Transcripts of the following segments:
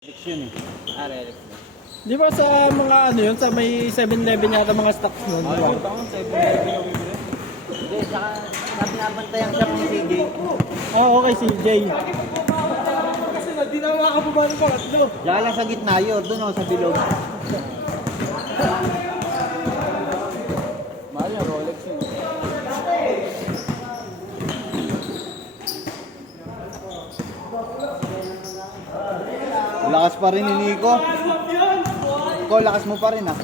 Relics yun eh. Relics. Di ba sa mga ano yun, sa may 7-Eleven yata mga stocks nun? Di ba? Bakit 7-Eleven yung bibili? Hindi, saka pinabantayan siya ng CJ. Oo, okay, CJ. Kasi di na makakababa ng pangatlo. Diyan lang sa gitna yun, doon o sa bilog. Mahal yung Rolex yun. Lakas pa rin ni Nico. Nico, lakas mo pa rin ah.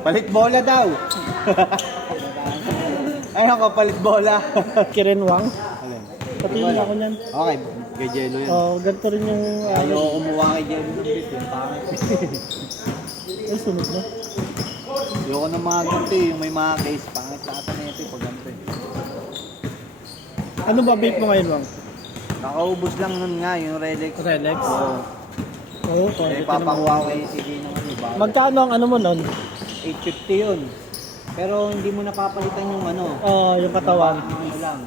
Palit bola daw. Ano ka, palit bola? Kiren Wang. Alin? Patingin ako niyan. Okay, kay Jello yun. Oo, ganito rin yung... Ayaw kumuha kay Jello ng bit yun. Pangit. Ay, sunod na. Ayoko ng mga ganito eh, yung may mga case. Pangit sa ata na ito pag ganito eh. Ano ba vape mo ngayon, Wang? Nakaubos lang nun nga, yung Relics. Relax? Oo. Oo, Eh, papakuha ko yung CD ng iba. Magkano ang ano mo nun? 850 yun. Pero hindi mo napapalitan yung ano. Oo, yung katawan. Ano lang.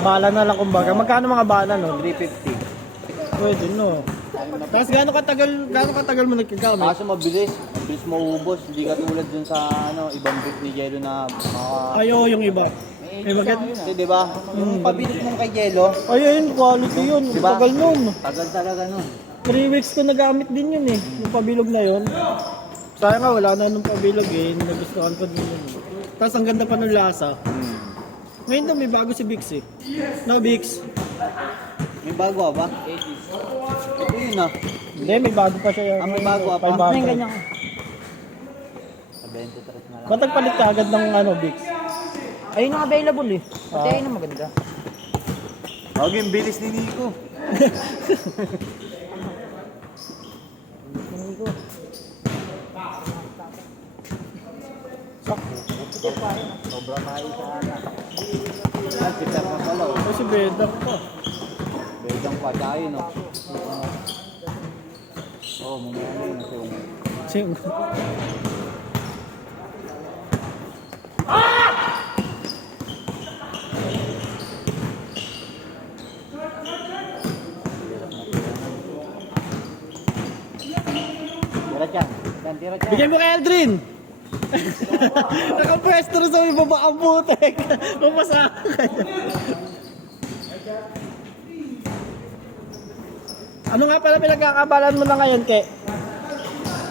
Bala na lang kumbaga. Magkano mga bala nun? 350. Pwede, no? Tapos gaano katagal mo nagkagamit? Kaso mabilis. Mabilis maubos. Hindi ka tulad dun sa ano, ibang bit ni Jello na Ay, oo, yung iba. Eh, maganda. Di ba? Yung pabilis mong kay Jello, Ay, ayun, quality yun. Diba? Tagal nun. tagal talaga nun. 3 weeks ko nagamit din yun eh. Yung pabilog na yun. Sayang nga, wala na nung pabilog eh. Nagustuhan ko din yun. Tapos ang ganda pa ng lasa. Ngayon daw may bago si Bix eh. No, Bix? May bago ka ba? Ito yun ah. Hindi, may bago pa siya. Ah, may bago ka pa? 500. May ganyan ka. Sa 23 na lang. Ba't nagpalit ka agad ng ano, Bix? Ayun ang available eh. Pati ayun ang maganda. Huwag yung bilis ni Nico. Sobra tayo sa anak. Ah, si Ter na pala oh. Kasi bedak pa. Bedang pa tayo no. Oh, mamaya na yun kasi yung... Sing. Tira dyan. Yan, tira dyan. Bigyan mo kay Aldrin! Nakapwesto rin sa may baba ang putek. Mapasa ka. Ano nga pala pinagkakabalaan mo na ngayon, Ke?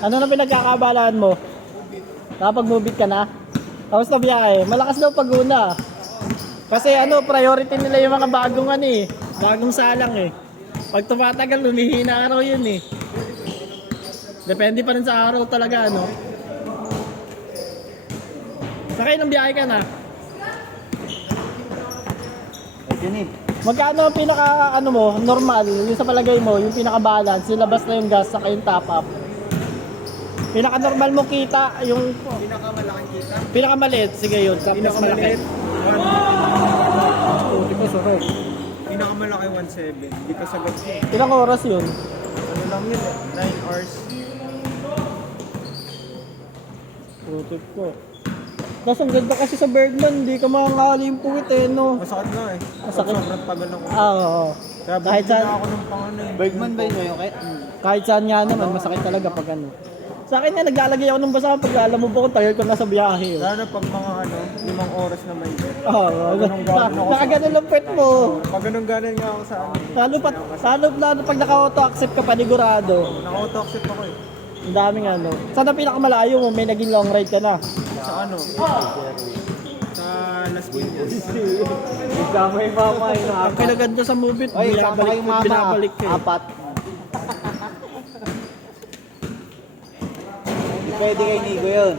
Ano na pinagkakabalaan mo? Nakapag-move ka na? Tapos na biyahe. Malakas daw pag-una. Kasi ano, priority nila yung mga bagong ano eh. Bagong salang eh. Pag tumatagal, lumihina araw yun eh. Depende pa rin sa araw talaga, ano. Sakay ng biyahe ka na. Ay, yun eh. Magkano ang pinaka ano mo, normal, yung sa palagay mo, yung pinaka balance, silabas na yung gas saka yung top up. Pinaka normal mo kita, yung Pinakamalaking kita. pinaka maliit, sige yun, sa mas malaki. Oh, di ko sorry. Pinakamalaki 1.7, hindi ka sagot. Ilang oras yun? Ano lang yun eh, 9 hours. Putik ko. Tapos ang ganda kasi sa Bergman, hindi ka makakali yung puwit eh, no? Masakit nga eh. Masakit. Sobrang tagal ako. Oo. Kaya Kahit bumili saan, na ako ng pangano eh. Bergman ba yun yung kaya? kahit saan nga naman, masakit talaga pag ano. Sa akin nga, naglalagay ako ng basa pag alam mo ba kung tagal ko nasa biyahe. Oh. Lalo pag mga 5 oras na may bed. Oo, nakaganon lang pet mo. Pag ganun-ganon nga ako sa ano. Lalo pag naka-auto accept ka panigurado. Naka-auto-accept ako eh. Ang daming ano. Sana pinakamalayo mo, may naging long ride ka na. Sa ano? Sa Las Piñas. Kamay mama yun ah. Ang pinaganda sa movie, Ay, kasama kayong mama. binabalik ka eh. 4. Hindi pwede kay Nico yun.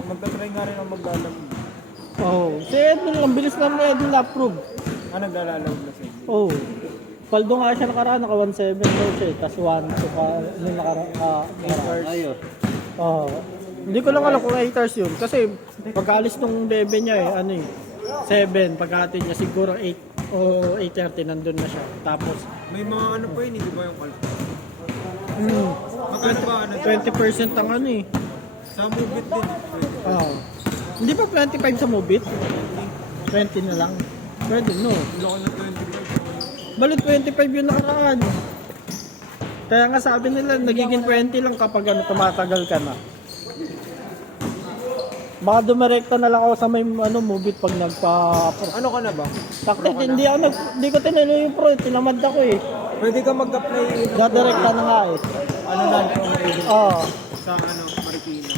Magta-try nga rin ako maglalamig. Oo. Si Edwin, ang bilis lang na Edwin na-approve. Ah, naglalalawag na siya. Oo. Paldo nga siya nakaraan, naka 1.7 daw siya eh. Tapos 1 to ka, nung nakaraan. Ayun. Hindi ko lang alam kung 8 hours yun. Kasi pagkaalis nung bebe niya eh, ano eh, 7. Pagkatid niya siguro 8 o 8:30 nandun na siya. Tapos, May mga ano pa yun, di ba yung kalpa? mm, Magkano ba ano? 20% ang ano eh. Sa movie din. Hindi pa 25 sa Mobit? 20 na lang. Pwede, no. Loko na 25. Balit 25 yung nakaraan. Kaya nga sabi nila, nagiging 20 lang kapag ano, tumatagal ka na. Baka dumirekta na lang ako sa may ano, Mobit pag Ano ka na ba? Taktik, hindi ko tinalo yung pro, tinamad ako eh. Pwede ka mag-apply Dadirekta na nga eh. ano lang kung Oo. sa ano, Marikina.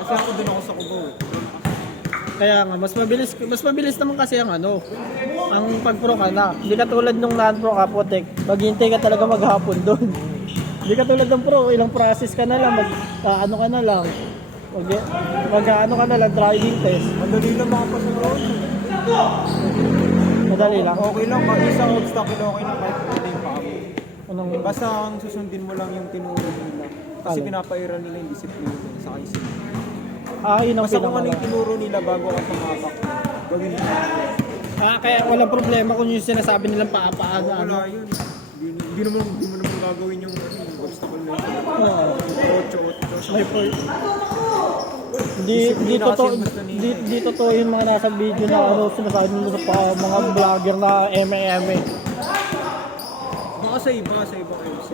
Kasi ako doon ako sa Cubao eh. Kaya nga, mas mabilis naman kasi ang ano, ang pag-pro ka na. Hindi ka tulad nung non-pro ka, putek. Maghintay ka talaga maghapon doon. Hindi ka tulad ng pro, ilang process ka na lang, ano ka na lang. Ano ka na lang, driving test. Madali lang makapasok roon. Madali lang. Okay lang, isang obstacle okay lang kahit hindi yung paa mo. Anong, Basta ang susundin mo lang yung tinuro nila. Kasi Alin? pinapairan nila yung disiplina sa isip. yun ang Basta kung ano pinaka. yung tinuro nila bago ka pumapak, gawin mo. Kaya walang problema kung yung sinasabi nilang paano. Ano. Wala yun. Hindi mo naman gagawin yung obstacle na yun. Oo. 8-8. May point. Hindi Disiplina totoo, kasi gusto nila eh. hindi totoo yung mga nasa video na ano, sinasabi nila pa mga vlogger na eme. Baka sa ibang MC.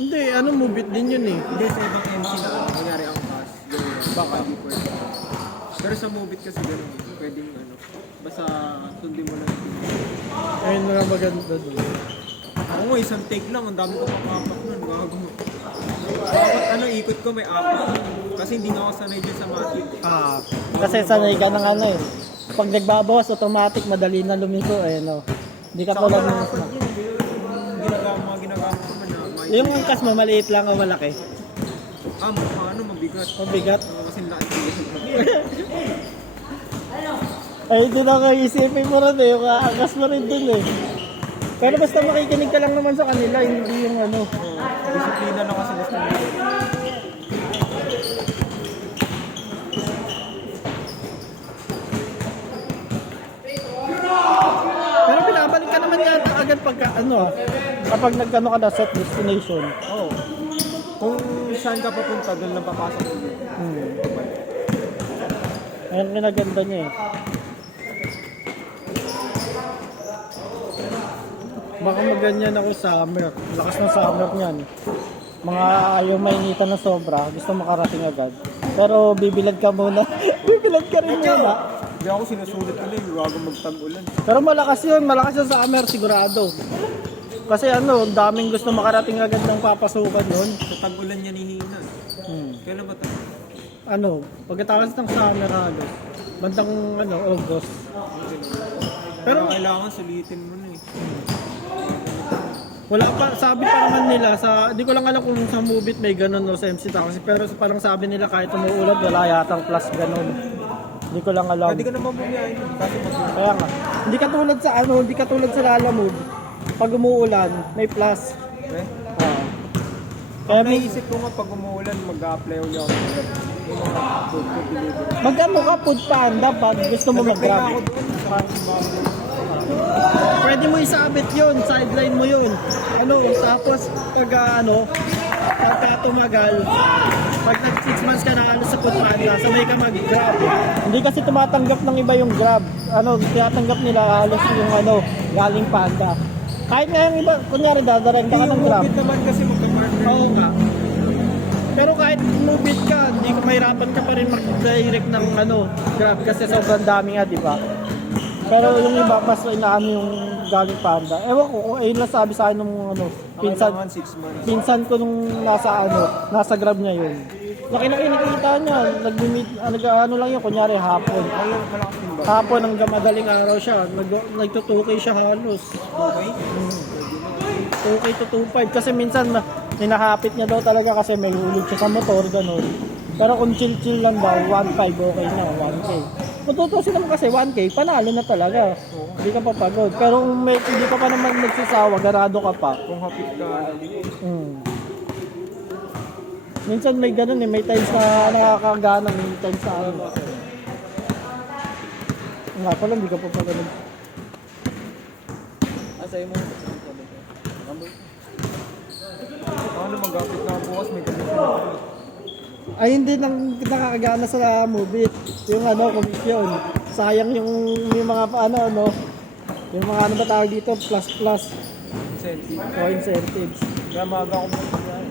Hindi, ano, Mobit din yun eh. Hindi sa ibang MC na ano, kunyari ang pass. Baka di pwede. Pero sa Movit kasi gano'n, pwedeng ano, basta sundin mo lang yung tinuro. Ayun na nga maganda doon. Ako nga, isang take lang, ang dami ko makapak nun, gago. Dapat ano, ikot ko may apat. Kasi hindi nga ako sanay dyan sa matik. Kasi sanay ka ng ano eh. Pag nagbabawas, automatic, madali na lumiko eh, no. Hindi ka tulad ng Mga ginagawa ko man na may... yung angkas mo, maliit lang o malaki. Ano, mabigat. Mabigat. Kasi laki. Ay, doon ako isipin mo rin eh, yung angkas mo rin dun eh. Pero basta makikinig ka lang naman sa kanila, hindi yung ano. Disiplina lang kasi gusto nila. Pero binabalik ka naman yan agad pagka ano, kapag nagkano ka na set destination. Oo. Kung saan ka papunta, doon lang papasok ulit. Ayan kinaganda niya eh. Baka maganyan ako summer. Lakas ng summer niyan. Mga ayaw mainitan na sobra, gusto makarating agad. Pero bibilad ka muna. Bibilad ka rin muna. Hindi ako sinusulit nila yung bago magtag-ulan. Pero malakas yun summer sigurado. Kasi ano, ang daming gusto makarating agad ng papasukan nun. Sa tag-ulan niya ni Hina. Kailan ba tayo? Ano, pagkatapos ng summer halos. Bandang ano, August. Pero kailangan sulitin mo na eh. Wala pa, sabi pa naman nila sa, di ko lang alam kung sa Mobit may ganun o sa MC Taxi, pero parang sabi nila kahit umuulan wala yatang plus ganun. Hindi ko lang alam. Pwede ka naman bumiyahin nun. Kasi mag-ulan. Kaya nga, hindi katulad sa ano, hindi katulad sa Lalamove. Pag umuulan, may plus. Eh? Kaya may, Naisip ko nga pag umuulan, mag-a-apply ulit ako. Food delivery. mag-ano ka, food panda pag gusto mo Nag-apply na mag-grab. ako doon sa bago. Pwede mo isabit yun, sideline mo yun. Ano, tapos pag pagka tumagal, pag nag 6 months ka na sa food panda, sabay ka mag-grab. Hindi kasi tumatanggap ng iba yung grab. Tinatanggap nila halos yung galing panda. Kahit nga yung iba, kunyari dadaranda ka ng grab. Yung naman kasi magka-partner. Oo nga. Pero kahit Mobit ka, hindi ko mahirapan ka pa rin mag-direct ng grab kasi sobrang dami nga, di ba? Pero yung iba, mas inaano yung galing panda. Ewan ko, kung ayun lang sabi sa akin nung Kailangan 6 months. pinsan ko nung nasa grab niya yun. Nakita niya, nag-ano lang yun, kunyari hapon. Ayun, malakas din ba? Hapon hanggang madaling araw siya, nagtutukay siya halos. Okay? 2K to 2.5 kasi minsan hinahapit niya daw talaga kasi may hulog siya sa motor, ganun. Pero kung chill lang daw, 1.5 okay na, 1K. Matutusin naman kasi 1K, panalo na talaga. Hindi ka pa pagod. Pero kung hindi ka pa naman nagsisawa, ganado ka pa. Kung hapit ka, Minsan may ganun may times na nakakagana, may times na ano. Nga pala, hindi ka pa pa ganun. Sa'yo mo. Ano mag-update na bukas may commission. Ay, hindi nakakagana sa movie. Yung commission. Sayang yung mga yung mga ba tawag dito, plus. Incentive. O incentives. Kaya maaga ako mo yan.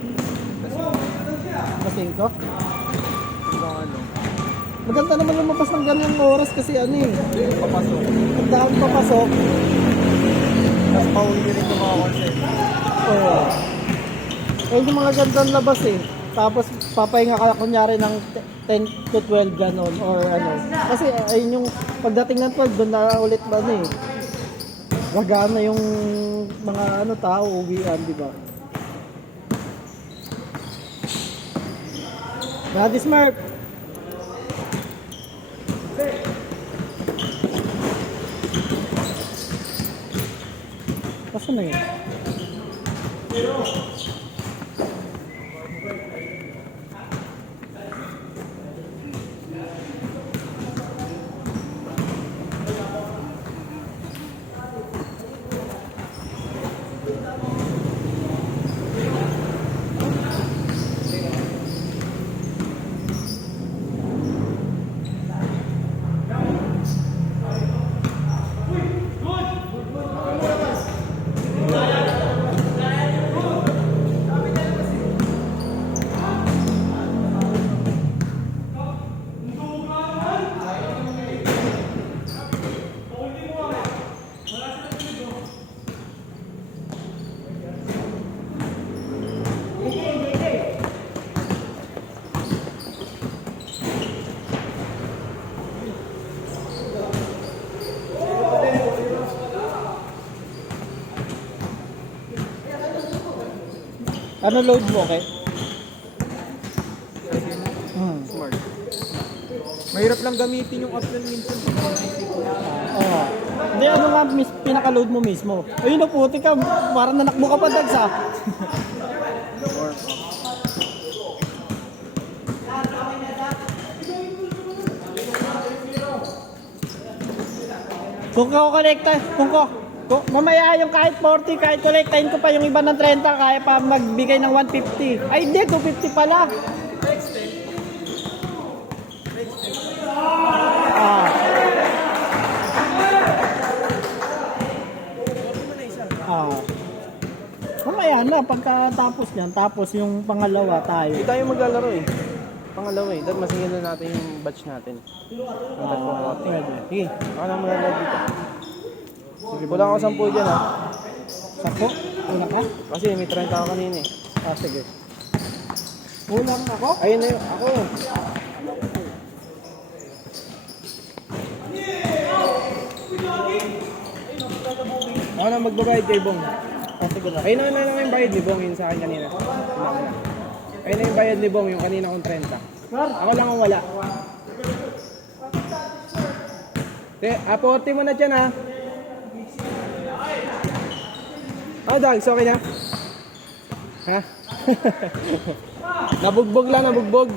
Kasi ko. Hanggang Maganda naman lumabas ng ganyang oras kasi papasok. ang dami papasok. Tapos pauwi rin yung mga concept. Oo. Yung mga gandang labas Tapos papahinga ka kunyari ng 10 to 12 ganon or Kasi ayun yung pagdating ng 12 doon na ulit gagana yung mga tao uwian, di ba? Daddy Smart. Pasok na yun. Ano load mo, okay? Smart. Mahirap lang gamitin yung app na minsan. Oo. Hindi, pinaka-load mo mismo. Ayun puti ka, parang nanakbo ka pa dagsa. Kung mamaya yung kahit 40, kahit kolektahin ko pa yung iba ng 30, kaya pa magbigay ng 150. Ay hindi, 250 pala. Mamaya na, pagkatapos niyan, tapos yung pangalawa tayo. Hindi tayo maglalaro Pangalawa dahil masingin na natin yung batch natin. Pwede. Sige, ako na maglalaro dito. Kulang ako 10 dyan 10? Una ka? Kasi may 30 ako kanina Sige. Ulang ako? Ayun na yun, ako. Ako na magbabayad kay Bong. Sige na. Ayun na lang yung bayad ni Bong yun sa akin kanina. Ayun na yung bayad ni Bong yung kanina kong 30. Ako lang ang wala. 40 mo na dyan Dags, okay na? Ha? Nabugbog lang, nabugbog.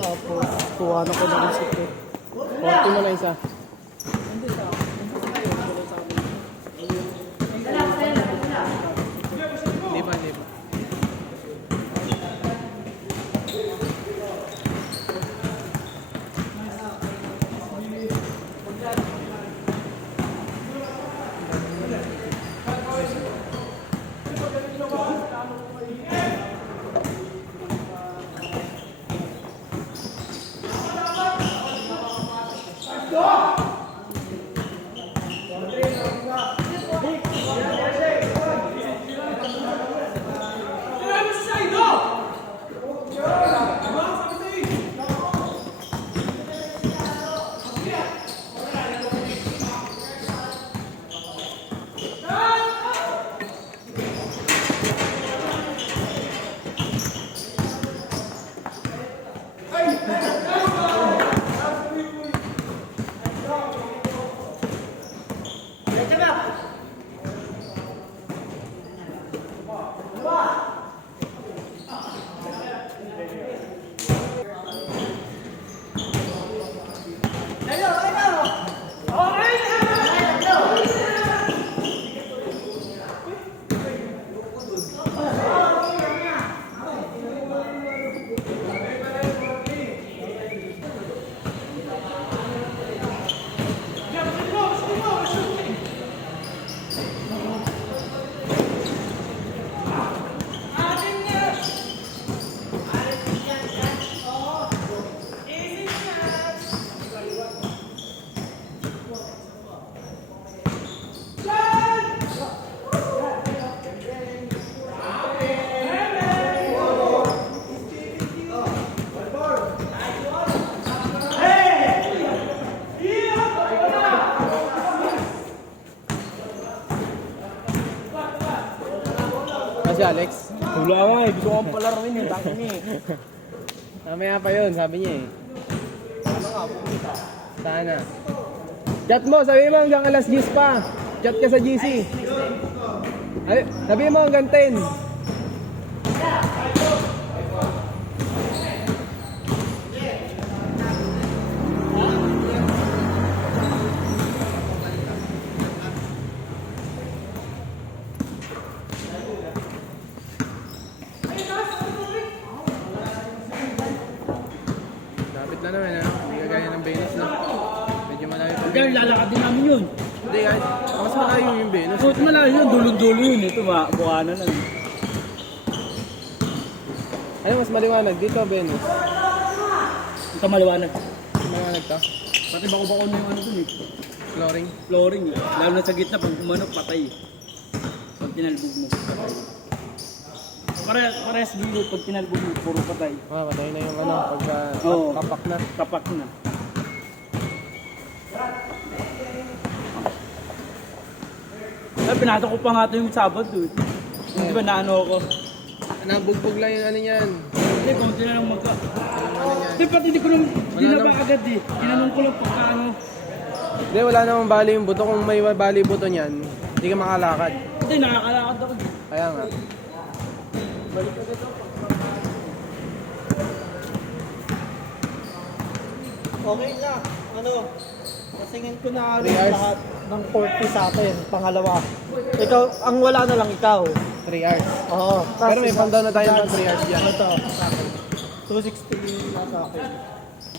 Tapos, kuha na ko ng isip 40 mo na isa. Hindi ba? Go! si Alex. Wala nga eh. Gusto ko ang palaruin eh. Taki niya eh. Mamaya pa yun, sabi niya eh. Sana. Chat mo, sabi mo hanggang alas 10 pa. Chat ka sa GC. Ay, sabi mo hanggang 10. Lapit na naman, ano? Hindi kagaya ng Venus, no? Medyo malayo pa. Kaya lalakad din namin yun. Hindi, kahit mas malayo yung Venus. Suot mo lang yun. Dulong-dulo yun. Ito mukha na lang. Ayun, mas maliwanag. Dito, Venus. Ito maliwanag. Maliwanag to. Pati bako-bako na yung ano dun eh. Flooring. Flooring eh. Lalo na sa gitna. Pag umanok, patay eh. Pag tinalbog mo, patay. Parehas bilo. Pag tinalbog mo, puro patay. Ah, patay na yung ano, pagka Oo. kapak na. Kapak na. Ay, pinasok ko pa nga ito yung Sabado eh. Hindi ba naano ako? Nabugbog lang yung ano niyan. Hindi, konti na lang magka. Ano niyan. Hindi, pati hindi ko nang Wala dinaba nang- agad eh. Tinanong ko lang pagka ano. Hindi, wala namang bali yung buto. Kung may bali yung buto niyan, hindi ka makalakad. Hindi, nakakalakad ako. Kaya nga. Okay na. Ano? Kasingin ko na 3 hours. lahat ng 40 sa atin. Pangalawa. Ikaw, ang wala na lang ikaw. 3 hours. Oo. Pero may pandaw na tayo ng 3 hours dyan. Ito, sa akin. 260 na sa akin.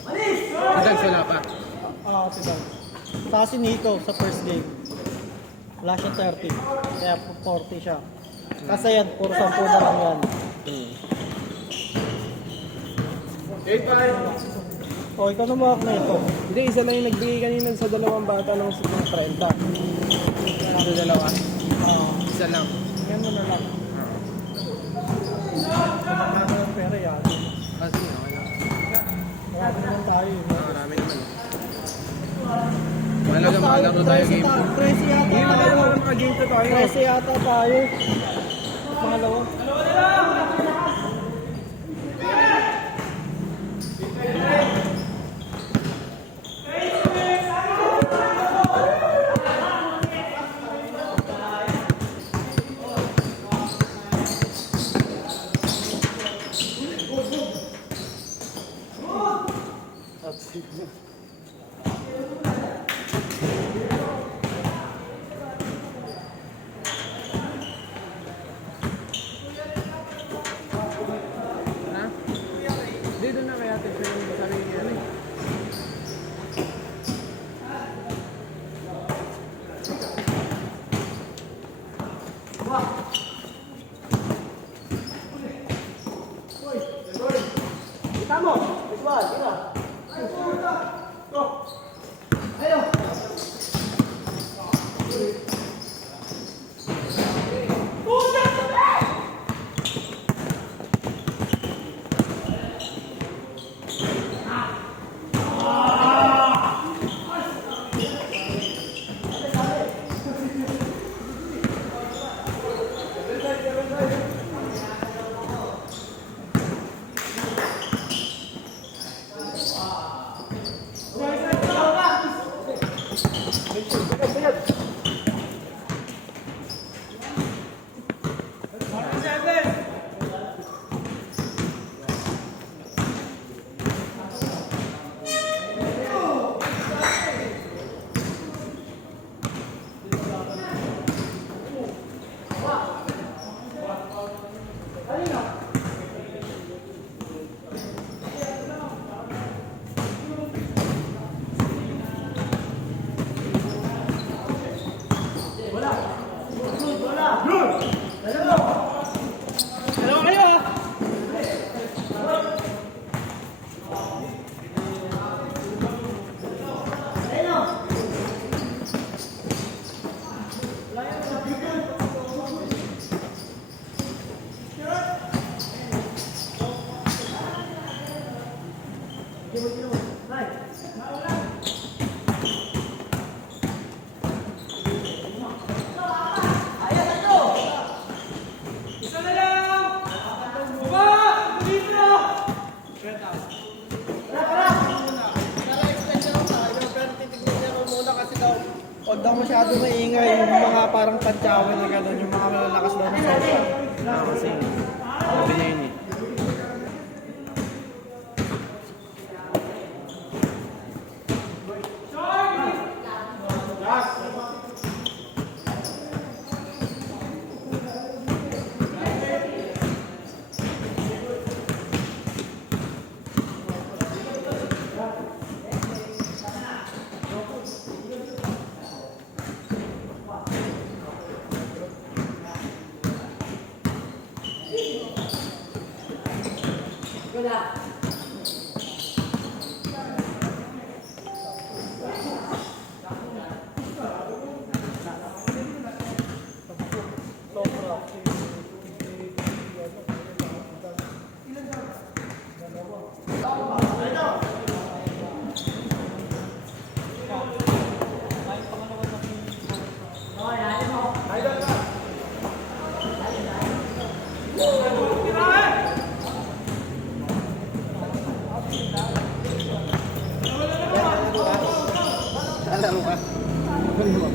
Si Dags wala pa. Si Dan. Saka si Nico sa first game. Wala siya 30. Kaya 40 siya. Kasi yan, puro 10 na lang yan. O, ikaw na mawak na ito. Hindi, isa lang yung nagbigay kanina sa dalawang bata ng 30. Sa dalawa. Isa lang. Yan mo na lang. Kumakain mo ng pera yan. Kasi okay lang. Marami naman tayo. Marami naman. Mahalaga makalaro tayo game 2. 13 yata Hindi tayo. mahalaga maka-game 2 tayo. 13 yata tayo. Pangalawa. Ha? Hindi, doon na kaya ito yung sarili niya. masyado maingay, yung mga parang tansyawan na gano'n, yung mga malalakas daw na sosa. Kasi, sabi niya yun eh.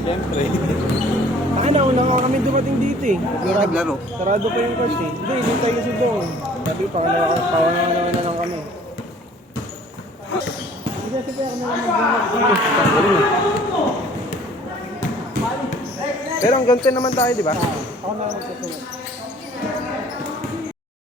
Siyempre. Baka nauna ko kami dumating dito eh. Naglaro. Sarado pa yung course eh. Hindi, hintay kasi doon. Sabi ko, pangalawa na lang kami. Hindi kasi kaya kami mag-ingat. Pero hanggang 10 naman tayo, di ba? Ako na lang magsasunod.